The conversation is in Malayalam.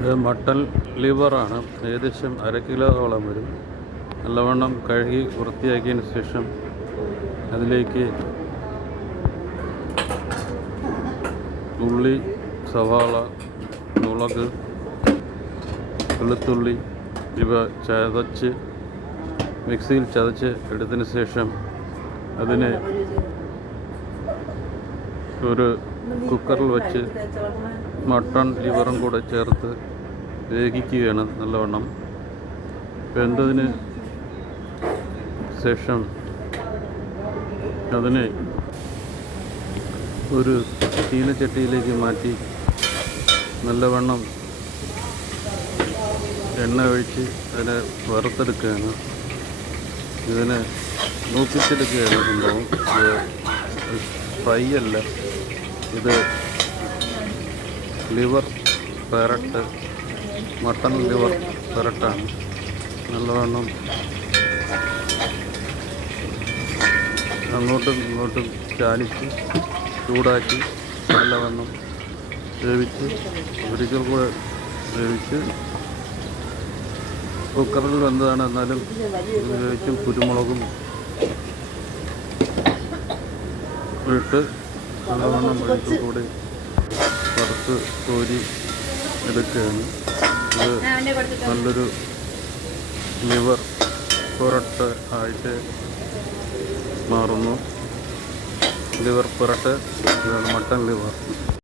ഇത് മട്ടൺ ലിവറാണ്. ഏകദേശം അര കിലോയോളം വരും. നല്ലവണ്ണം കഴുകി വൃത്തിയാക്കിയതിന് ശേഷം അതിലേക്ക് ഉള്ളി സവാള മുളക് വെളുത്തുള്ളി ഇവ ചതച്ച് മിക്സിയിൽ ചതച്ച് എടുത്തതിന് ശേഷം അതിനെ ഒരു കുക്കറിൽ വെച്ച് മട്ടൺ ലിവറും കൂടെ ചേർത്ത് വേവിക്കുകയാണ് നല്ലവണ്ണം. വെന്തതിന് ശേഷം അതിനെ ഒരു ചീനച്ചട്ടിയിലേക്ക് മാറ്റി നല്ലവണ്ണം എണ്ണ ഒഴിച്ച് അതിനെ വറുത്തെടുക്കുകയാണ്. ഇതിനെ മൂപ്പിച്ചെടുക്കുകയാണ് സംഭവം. ഫ്രൈ അല്ല. ഇത് ലിവർ പെരട്ട് മട്ടൺ ലിവർ പെരട്ടാണ്. നല്ലവണ്ണം അങ്ങോട്ടും ഇങ്ങോട്ടും ചാലിച്ച് ചൂടാക്കി നല്ലവണ്ണം വേവിച്ച് ഒരിക്കൽ കൂടെ വേവിച്ച് കുക്കറിൽ വെന്തതാണ് എന്നാലും വേവിച്ച് കുരുമുളകും ഇട്ട് നല്ലവണ്ണം ഒരിക്കൽ കൂടി വറുത്ത് കോരി എടുക്കുകയാണ്. ഇത് നല്ലൊരു ലിവർ പുരട്ട് ആയിട്ട് മാറുന്നു. ലിവർ പുരട്ട് ഇതാണ് മട്ടൺ ലിവർ.